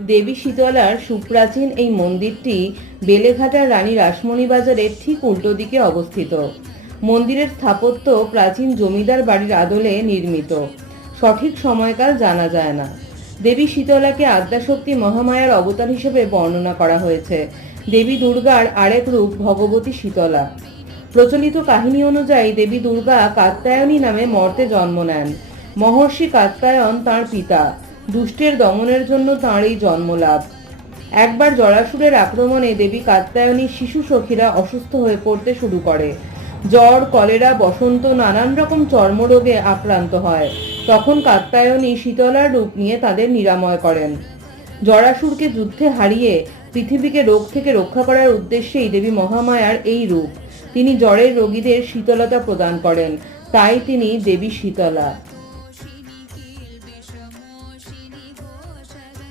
দেবী শীতলার সুপ্রাচীন এই মন্দিরটি বেলেঘাটার রানী রাসমণি বাজারের ঠিক উল্টো দিকে অবস্থিত। মন্দিরের স্থাপত্য প্রাচীন জমিদার বাড়ির আদলে নির্মিত। সঠিক সময়কাল জানা যায় না। দেবী শীতলাকে আদ্যাশক্তি মহামায়ার অবতার হিসেবে বর্ণনা করা হয়েছে। দেবী দুর্গার আরেক রূপ ভগবতী শীতলা। প্রচলিত কাহিনী অনুযায়ী দেবী দুর্গা কাত্যায়নী নামে মর্তে জন্ম নেন। মহর্ষি কাত্যায়ন তাঁর পিতা। দুষ্টের দমনের জন্য তাঁর এই জন্মলাভ। একবার জরাসুরের আক্রমণে দেবী কাত্যায়নীর শিশু সখীরা অসুস্থ হয়ে পড়তে শুরু করে। জ্বর, কলেরা, বসন্ত, নানান রকম চর্মরোগে আক্রান্ত হয়। তখন কাত্যায়নী শীতলার রূপ নিয়ে তাদের নিরাময় করেন। জরাসুরকে যুদ্ধে হারিয়ে পৃথিবীকে রোগ থেকে রক্ষা করার উদ্দেশ্যেই দেবী মহামায়ার এই রূপ। তিনি জ্বরের রোগীদের শীতলতা প্রদান করেন, তাই তিনি দেবী শীতলা।